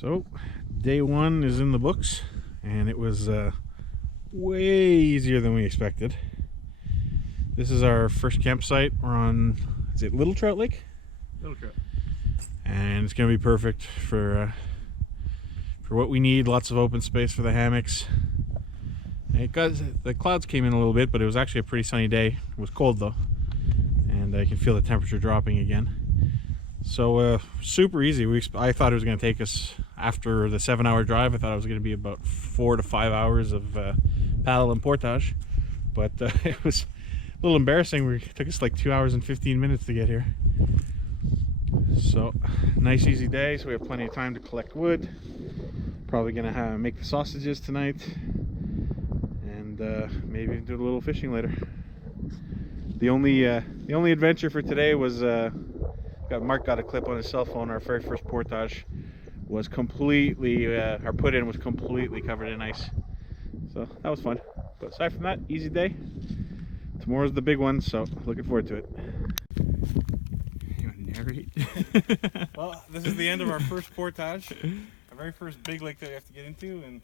So, day one is in the books, and it was way easier than we expected. This is our first campsite. We're on, is it Little Trout Lake? Little Trout. And it's going to be perfect for what we need. Lots of open space for the hammocks. The clouds came in a little bit, but it was actually a pretty sunny day. It was cold though, and I can feel the temperature dropping again. So super easy. I thought it was going to take us, after the 7-hour drive, I thought it was going to be about 4 to 5 hours of paddle and portage, but it was a little embarrassing. It took us like 2 hours and 15 minutes to get here. So nice easy day. So we have plenty of time to collect wood. Probably going to make the sausages tonight, and maybe do a little fishing later. The only adventure for today was Mark got a clip on his cell phone. Our very first portage was completely, our put-in was completely covered in ice. So that was fun. But aside from that, easy day. Tomorrow's the big one, so looking forward to it. You want to narrate? Well, this is the end of our first portage. Our very first big lake that we have to get into, and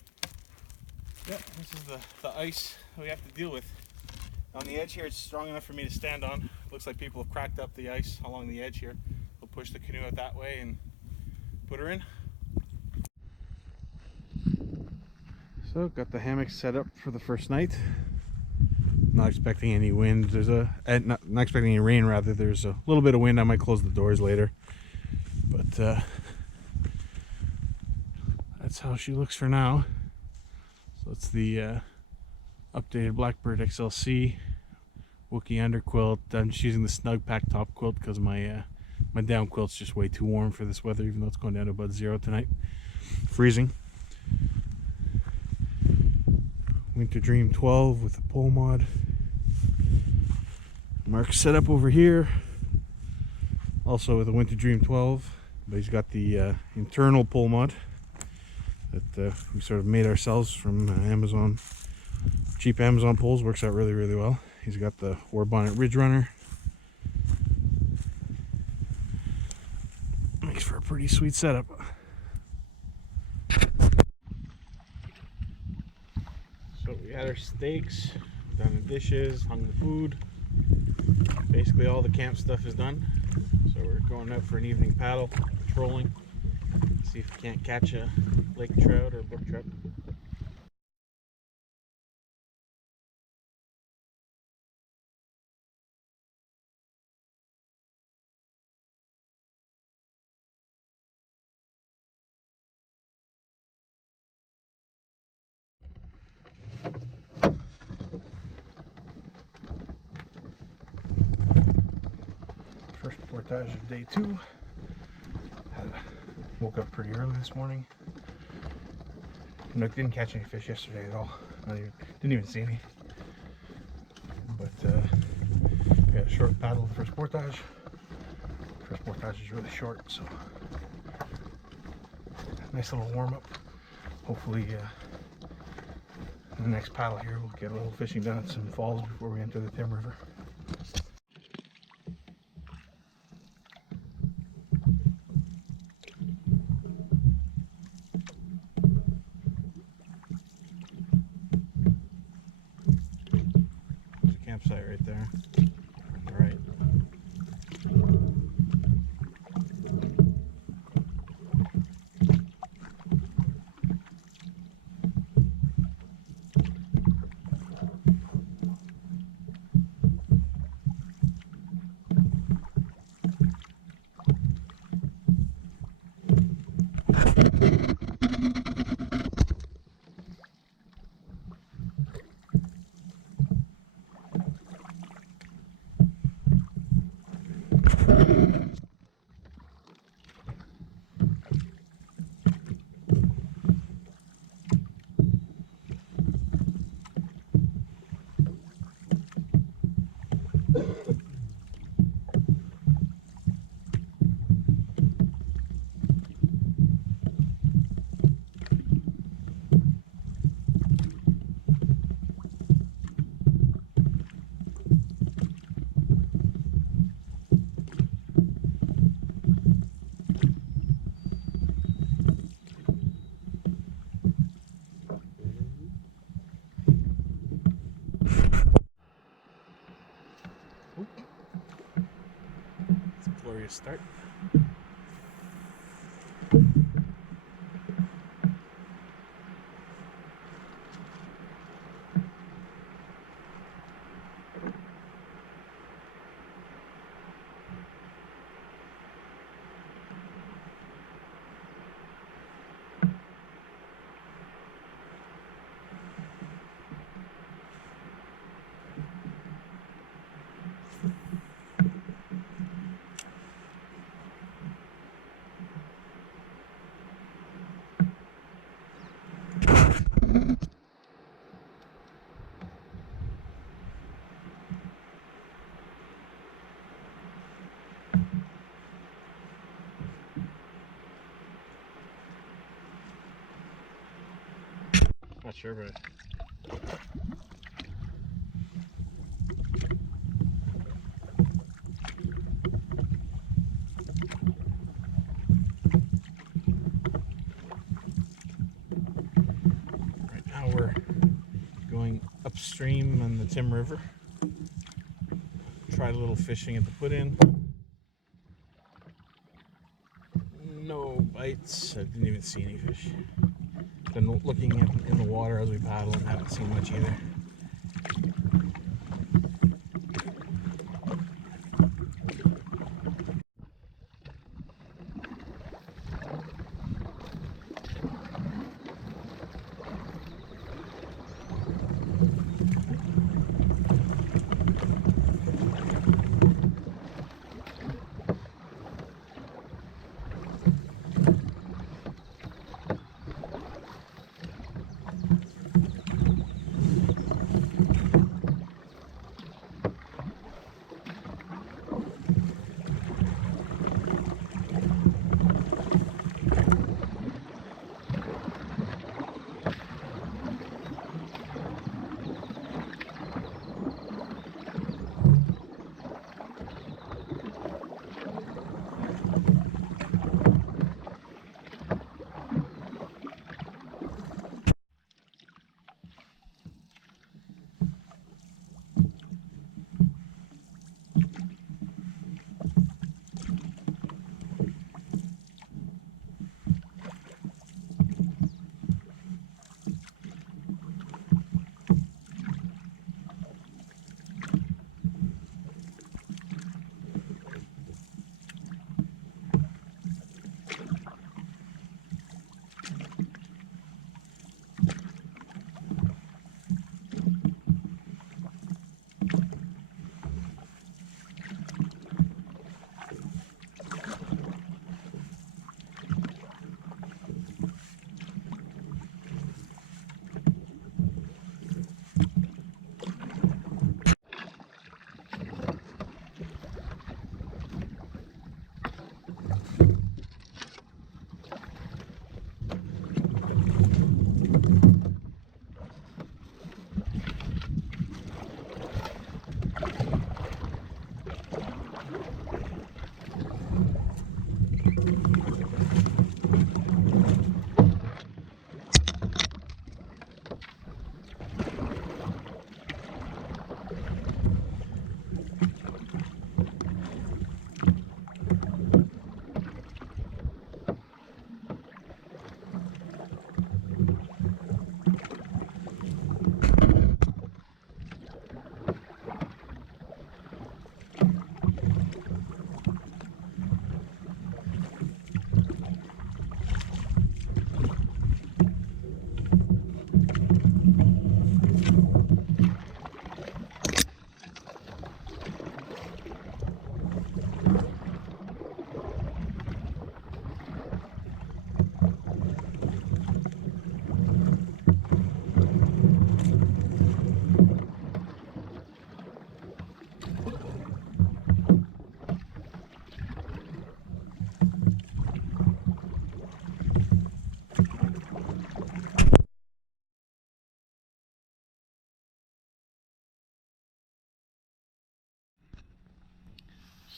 yeah, this is the ice we have to deal with. On the edge here, it's strong enough for me to stand on. Looks like people have cracked up the ice along the edge here. We'll push the canoe out that way and put her in. So got the hammock set up for the first night. Not expecting any wind. Not expecting any rain, rather. There's a little bit of wind. I might close the doors later, but that's how she looks for now. So it's the updated Blackbird XLC Wookie underquilt. I'm just using the Snug Pack top quilt because my down quilt's just way too warm for this weather, even though it's going down to about 0 tonight. Freezing. Winter Dream 12 with the pole mod. Mark's set up over here, also with a Winter Dream 12, but he's got the internal pole mod that we sort of made ourselves from Amazon. Cheap Amazon poles. Works out really well. He's got the War Bonnet Ridge Runner. Makes for a pretty sweet setup. So we had our steaks, done the dishes, hung the food. Basically all the camp stuff is done. So we're going out for an evening paddle, patrolling. See if we can't catch a lake trout or brook trout. First portage of day 2. Woke up pretty early this morning. Didn't catch any fish yesterday at all. Didn't even see any. But we had a short paddle the first portage. First portage is really short, so nice little warm up. Hopefully in the next paddle here we'll get a little fishing done at some falls before we enter the Tim River. There's a campsite right there. All right. glorious start. Not sure, but right now we're going upstream on the Tim River. Tried a little fishing at the put in. No bites. I didn't even see any fish. Been looking in the water as we paddle and haven't seen much either.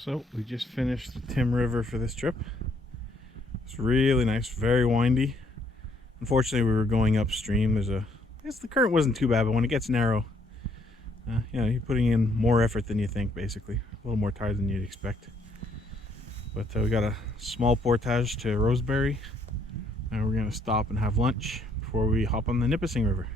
So we just finished the Tim River for this trip. It's really nice, very windy. Unfortunately, we were going upstream. I guess the current wasn't too bad, but when it gets narrow, you're putting in more effort than you think, basically. A little more tide than you'd expect. But we got a small portage to Roseberry, and we're gonna stop and have lunch before we hop on the Nipissing River.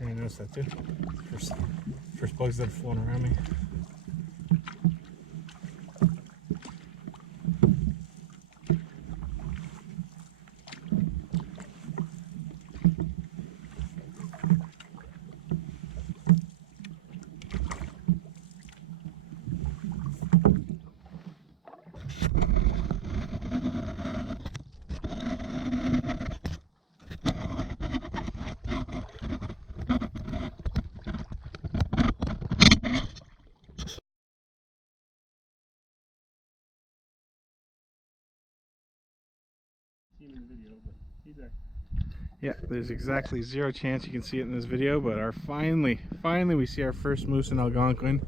I noticed that too. First bugs that have flown around me. Yeah, there's exactly zero chance you can see it in this video, but finally we see our first moose in Algonquin.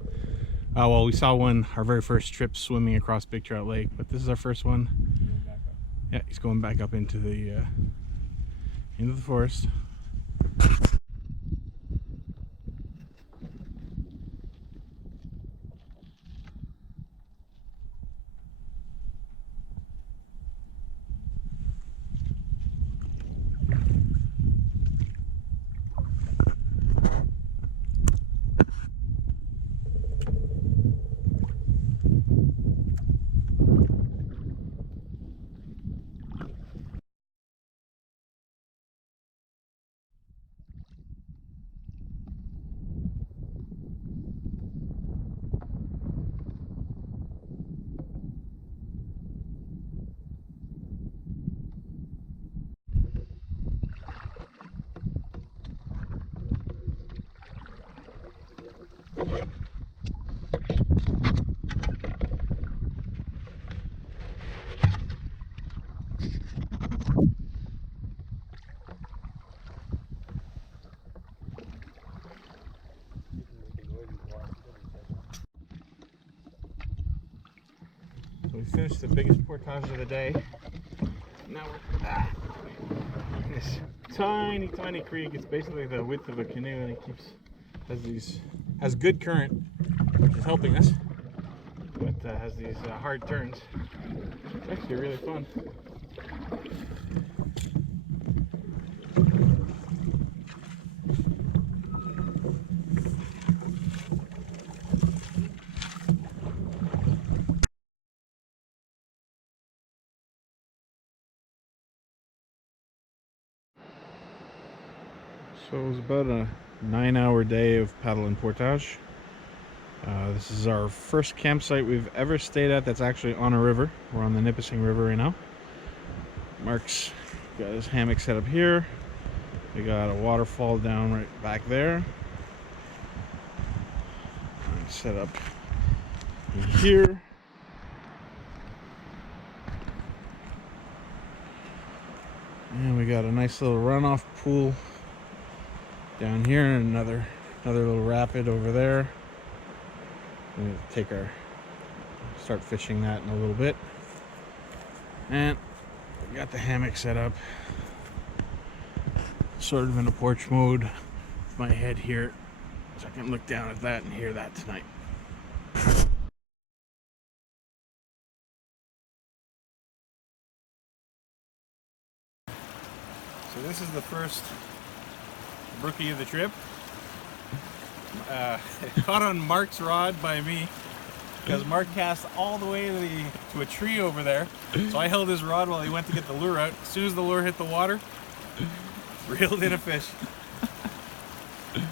Well, we saw one our very first trip swimming across Big Trout Lake, but this is our first one. Yeah, he's going back up into the forest. So we finished the biggest portage of the day. Now we're in this tiny creek. It's basically the width of a canoe, and it has good current, which is helping us, but has these hard turns. It's actually really fun. So it was about a 9-hour day of paddle and portage. This is our first campsite we've ever stayed at that's actually on a river. We're on the Nipissing River right now. Mark's got his hammock set up here. We got a waterfall down right back there. I'm set up here. And we got a nice little runoff pool down here, and another little rapid over there. We're gonna start fishing that in a little bit. And we got the hammock set up, sort of in a porch mode with my head here, so I can look down at that and hear that tonight. So this is the first brookie of the trip. Caught on Mark's rod by me, because Mark cast all the way to a tree over there. So I held his rod while he went to get the lure out. As soon as the lure hit the water, reeled in a fish. Good.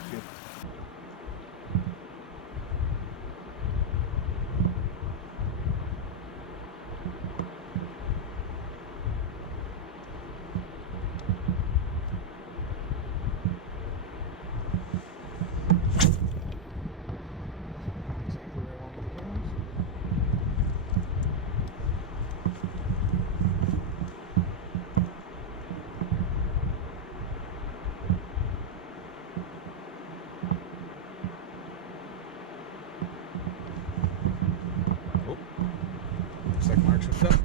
like Mark's hooked up.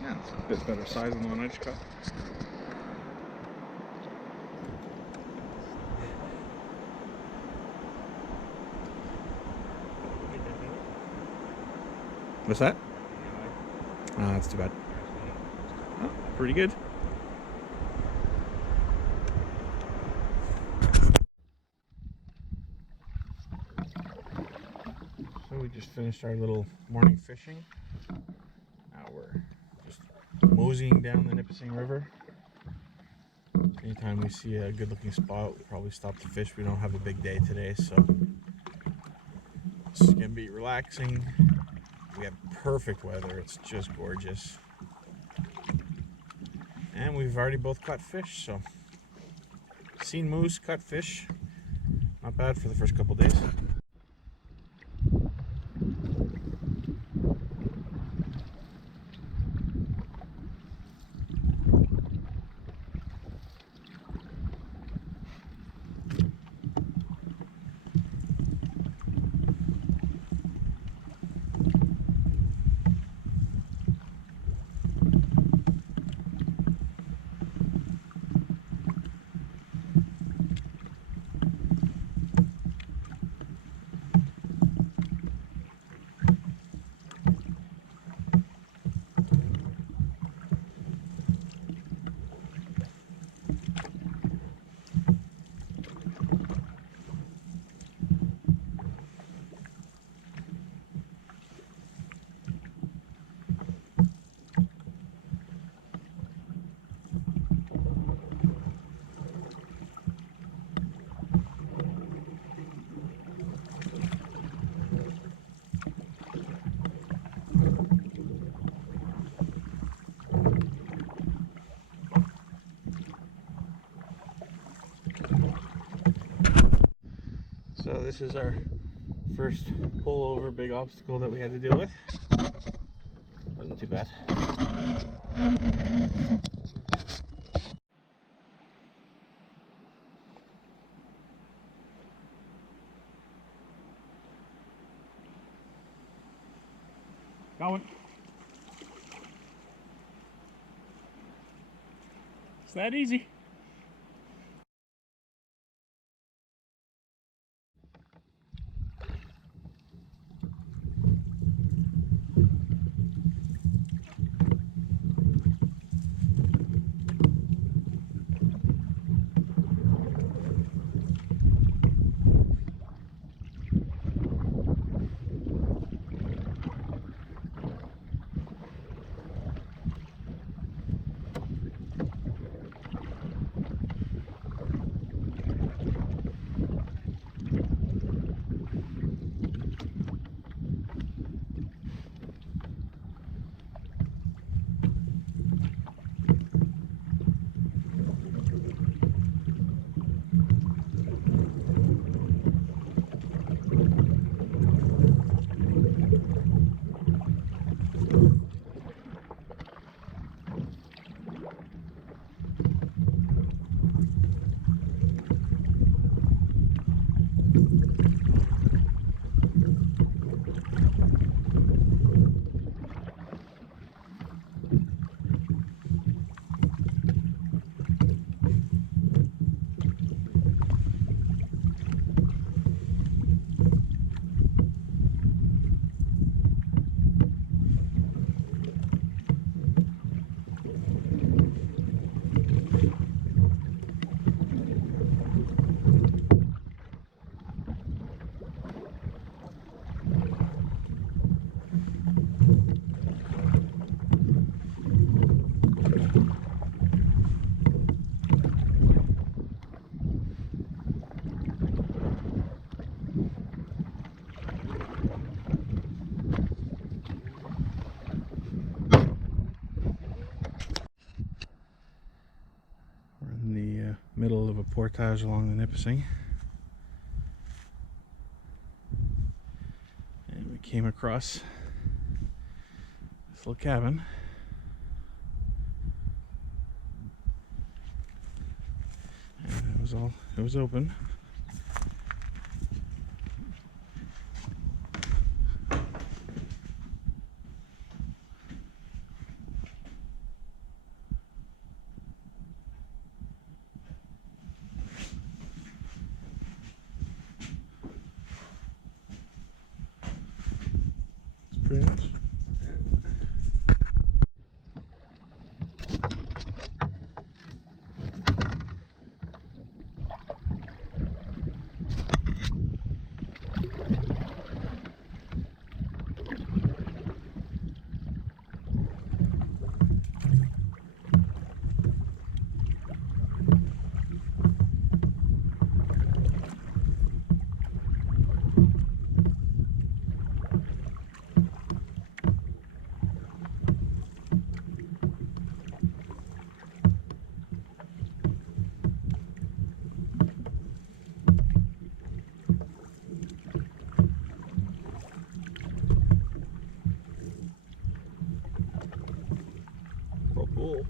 Yeah, it's a bit better size than the one I just caught. What's that? Ah, that's too bad. Oh, pretty good. So we just finished our little morning fishing. Now we're just moseying down the Nipissing River. Anytime we see a good looking spot, we'll probably stop to fish. We don't have a big day today, so it's gonna be relaxing. We have perfect weather, it's just gorgeous. And we've already both caught fish, so seen moose, caught fish. Not bad for the first couple days. So this is our first pullover big obstacle that we had to deal with. Wasn't too bad. Going. It's that easy. Middle of a portage along the Nipissing. came across this little cabin. And it was open. It's pretty nice. Cool.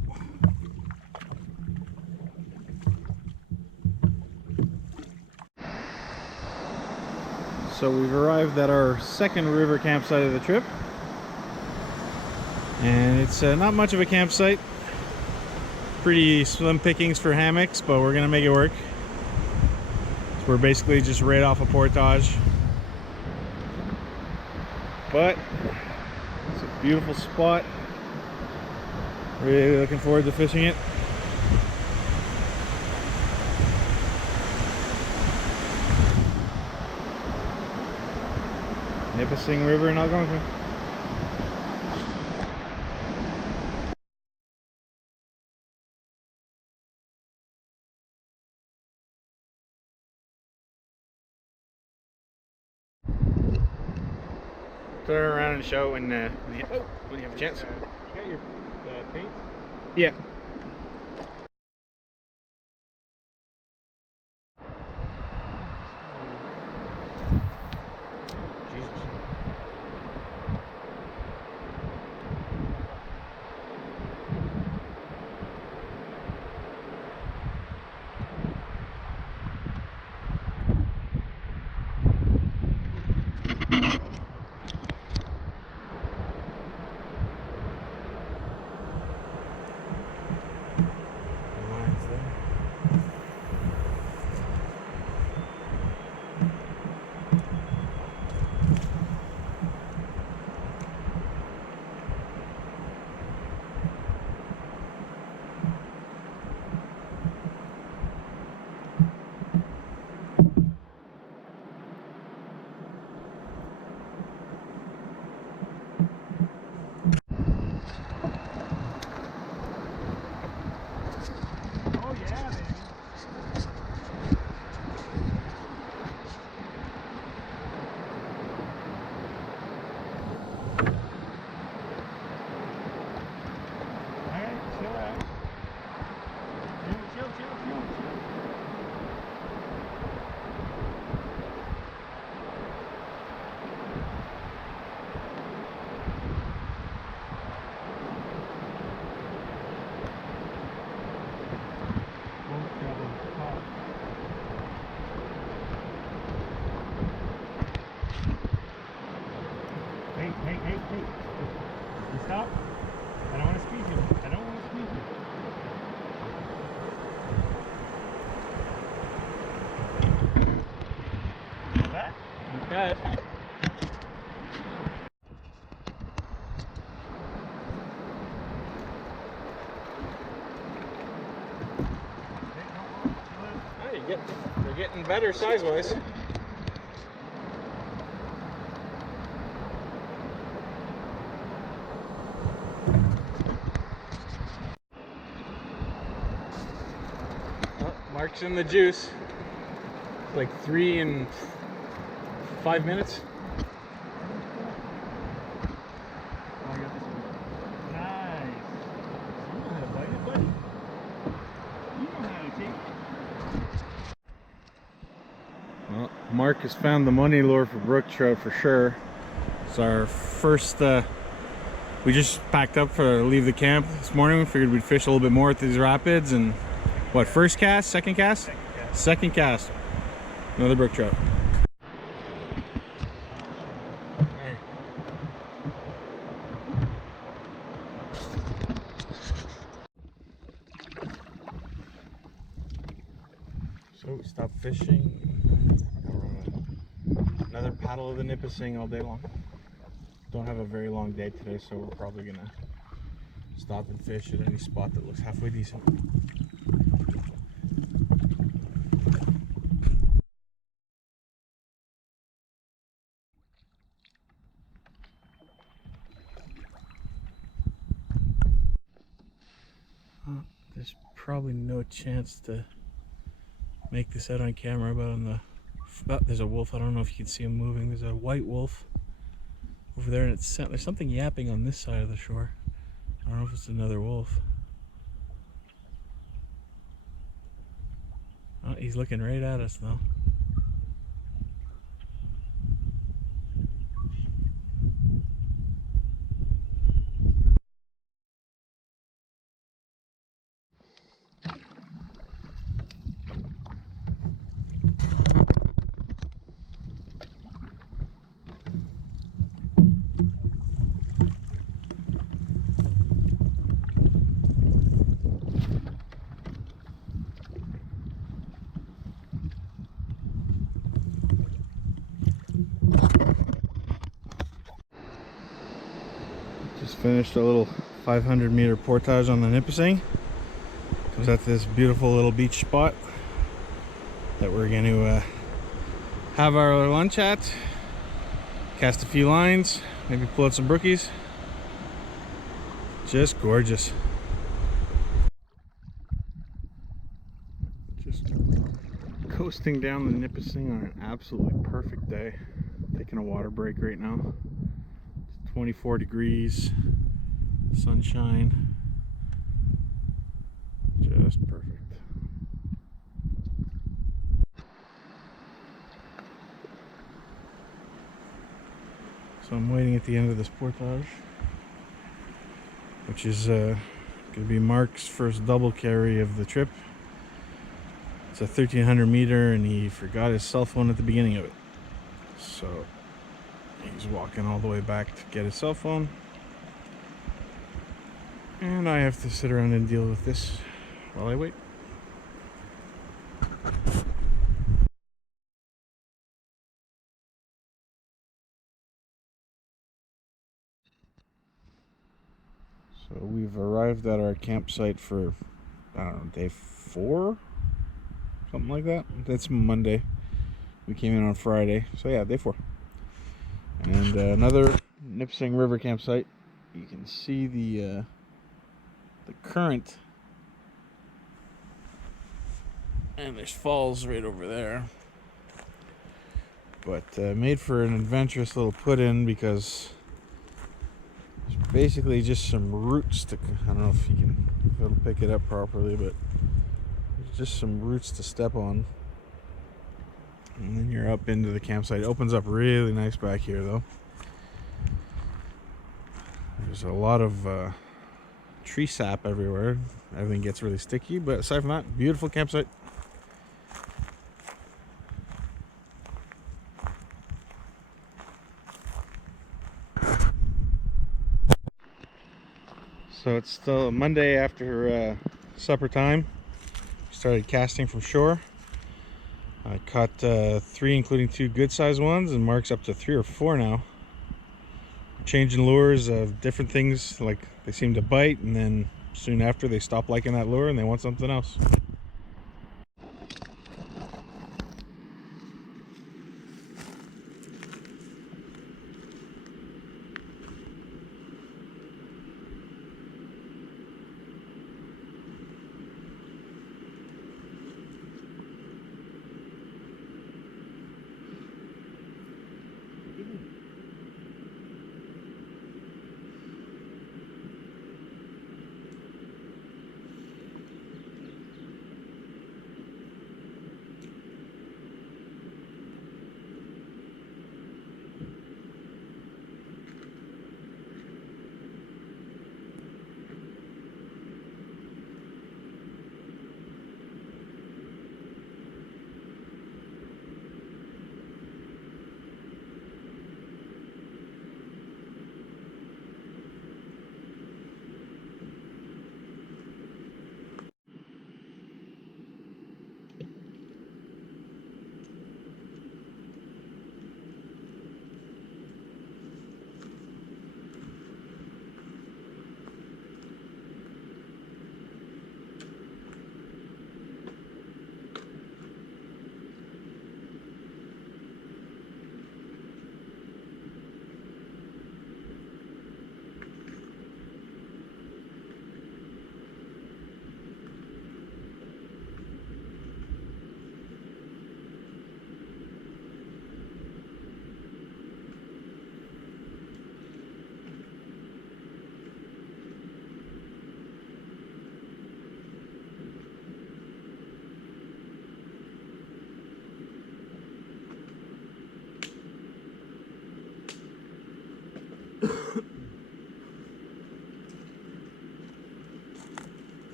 So we've arrived at our second river campsite of the trip, and it's not much of a campsite. Pretty slim pickings for hammocks, but we're gonna make it work. So we're basically just right off a portage, but it's a beautiful spot. Really looking forward to fishing it. Nipissing River in Algonquin. Turn around and show when you have a chance. You got your paint? Yeah. Hey, you stop. I don't want to squeeze you. I don't want to squeeze you. That? You got it. Oh, you're getting better size-wise. Mark's in the juice. It's like 3 and 5 minutes. Oh, I got this one. Nice. You know how to bite it, buddy. You know how to take it. Well, Mark has found the money lure for brook trout for sure. It's our first, we just packed up for leave the camp this morning. We figured we'd fish a little bit more at these rapids, and what, first cast, second cast? Second cast. Another brook trout. So we stopped fishing. Another paddle of the Nipissing all day long. Don't have a very long day today, so we're probably gonna stop and fish at any spot that looks halfway decent. There's probably no chance to make this out on camera, but on the there's a wolf. I don't know if you can see him moving. There's a white wolf over there, and there's something yapping on this side of the shore. I don't know if it's another wolf. Oh, he's looking right at us though. Just finished a little 500-meter portage on the Nipissing. Comes out to this beautiful little beach spot that we're going to have our lunch at. Cast a few lines, maybe pull out some brookies. Just gorgeous. Just coasting down the Nipissing on an absolutely perfect day. Taking a water break right now. 24 degrees, sunshine, just perfect. So I'm waiting at the end of this portage, which is going to be Mark's first double carry of the trip. It's a 1,300 meter, and he forgot his cell phone at the beginning of it. So he's walking all the way back to get his cell phone, and I have to sit around and deal with this while I wait. So we've arrived at our campsite for, I don't know, day 4? Something like that. That's Monday. We came in on Friday. So yeah, day 4. And another Nipissing River campsite. You can see the current, and there's falls right over there. But made for an adventurous little put-in because there's basically just some roots to, I don't know if it'll pick it up properly, but there's just some roots to step on. And then you're up into the campsite. It opens up really nice back here though. There's a lot of tree sap everywhere. Everything gets really sticky, but aside from that, beautiful campsite. So it's still Monday after supper time. We started casting from shore. I caught 3, including 2 good sized ones, and Mark's up to 3 or 4 now. Changing lures of different things, like they seem to bite, and then soon after they stop liking that lure and they want something else.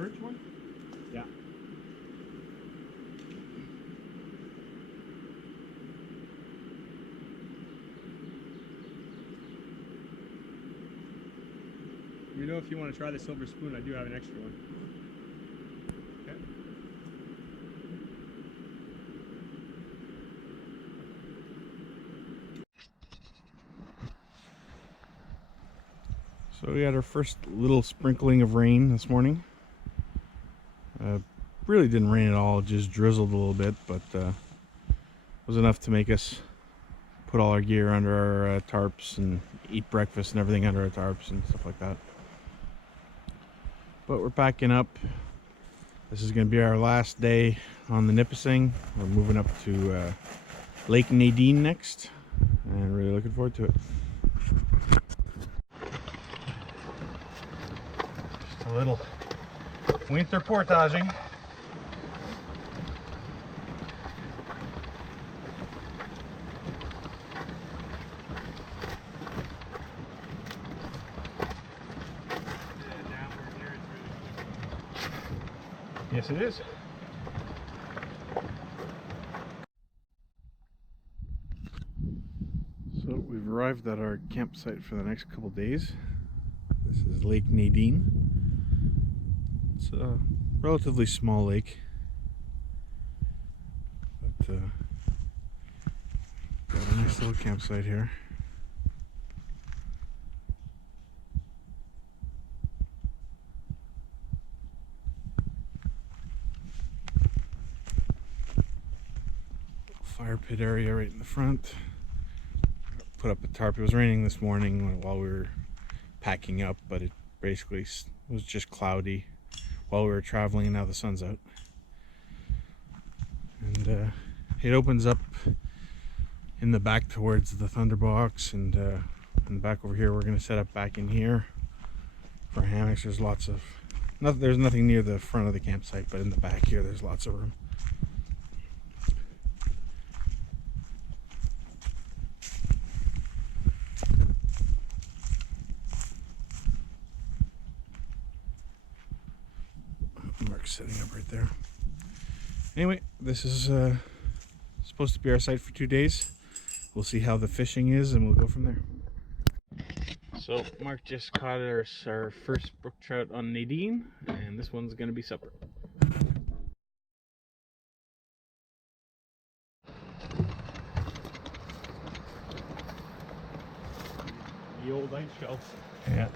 perch one? Yeah. You know, if you want to try the silver spoon, I do have an extra one. Okay. So we had our first little sprinkling of rain this morning. Really didn't rain at all, it just drizzled a little bit, but was enough to make us put all our gear under our tarps and eat breakfast and everything under our tarps and stuff like that. But we're packing up. This is going to be our last day on the Nipissing. We're moving up to Lake Nadine next, and really looking forward to it. Just a little winter portaging. Yes, it is. So we've arrived at our campsite for the next couple days. This is Lake Nadine. It's a relatively small lake, but got a nice little campsite here. Fire pit area right in the front. Put up a tarp. It was raining this morning while we were packing up, but it basically was just cloudy while we were traveling, and now the sun's out. And it opens up in the back towards the Thunderbox, and in the back over here we're going to set up back in here for hammocks. There's lots of there's nothing near the front of the campsite, but in the back here there's lots of room. Mark's setting up right there. Anyway, this is supposed to be our site for 2 days. We'll see how the fishing is, and we'll go from there. So Mark just caught our first brook trout on Nadine, and this one's going to be supper. The old ice shelf. Yeah.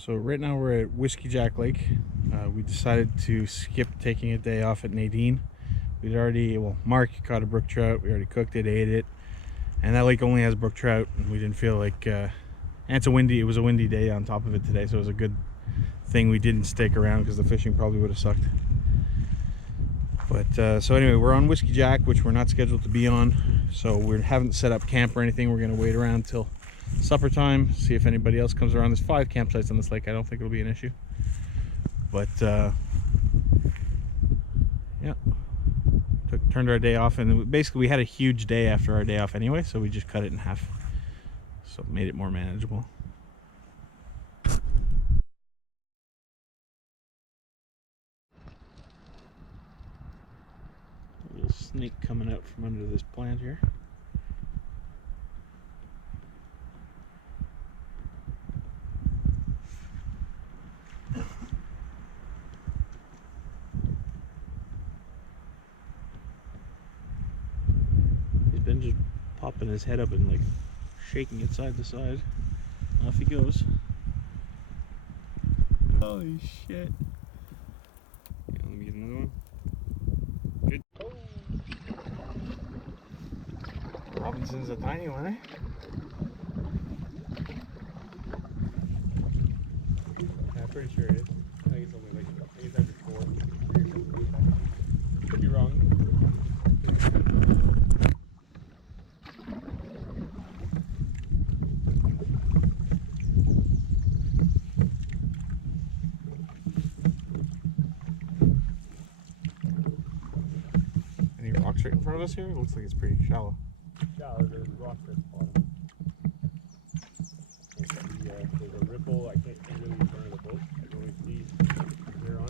So right now we're at Whiskey Jack Lake. We decided to skip taking a day off at Nadine. We'd already, well, Mark caught a brook trout. We already cooked it, ate it, and that lake only has brook trout. And we didn't feel like, and it was a windy day on top of it today, so it was a good thing we didn't stick around because the fishing probably would have sucked. But so anyway, we're on Whiskey Jack, which we're not scheduled to be on. So we haven't set up camp or anything. We're gonna wait around till supper time, see if anybody else comes around. There's 5 campsites on this lake. I don't think it'll be an issue. But yeah, turned our day off, and basically we had a huge day after our day off anyway, so we just cut it in half, so it made it more manageable. A little snake coming out from under this plant here. He's been just popping his head up and like shaking it side to side. Off he goes. Holy shit. Yeah, let me get another one. Good. Robinson's a tiny one, eh? Yeah, I'm pretty sure it is. I think it's only like, I think it's after 4. 3 or something. Could be wrong. Any rocks right in front of us here? It looks like it's pretty shallow. Shallow, there's rocks at the bottom. There's a ripple. I can't see really in front of the boat. I can only see there on.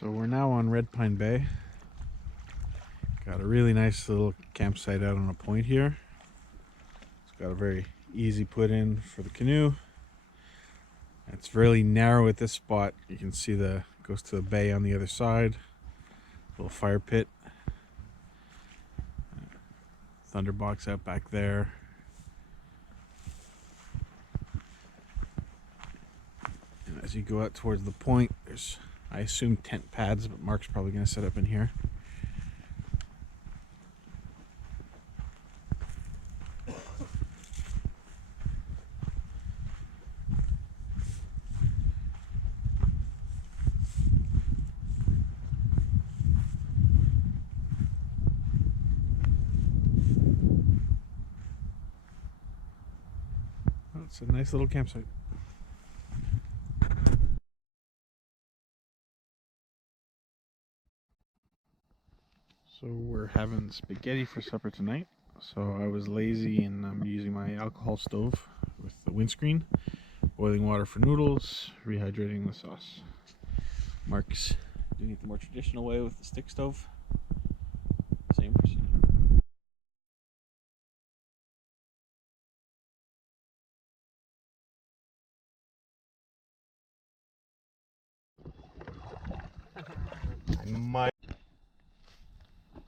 So we're now on Red Pine Bay. Got a really nice little campsite out on a point here. It's got a very easy put in for the canoe. It's really narrow at this spot. You can see goes to the bay on the other side. Little fire pit. Thunderbox out back there. And as you go out towards the point, there's, I assume, tent pads, but Mark's probably going to set up in here. Well, it's a nice little campsite. So we're having spaghetti for supper tonight. So I was lazy and I'm using my alcohol stove with the windscreen. boiling water for noodles, rehydrating the sauce. Mark's doing it the more traditional way with the stick stove. Same procedure.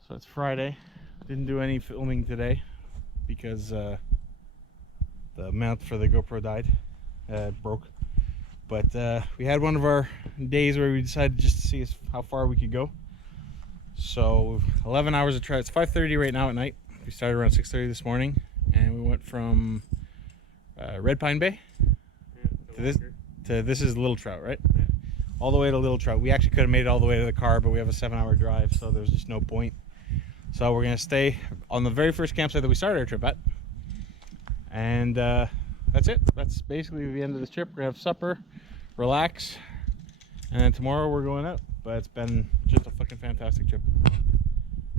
So it's Friday. Didn't do any filming today because the mount for the GoPro died, broke. But we had one of our days where we decided just to see how far we could go. So 11 hours of trout. It's 5:30 right now at night. We started around 6:30 this morning, and we went from Red Pine Bay to this is Little Trout, right? Yeah. All the way to Little Trout. We actually could have made it all the way to the car, but we have a 7-hour drive, so there's just no point. So we're gonna stay on the very first campsite that we started our trip at, and that's it. That's basically the end of this trip. We're gonna have supper, relax, and then tomorrow we're going out. But it's been just a fucking fantastic trip.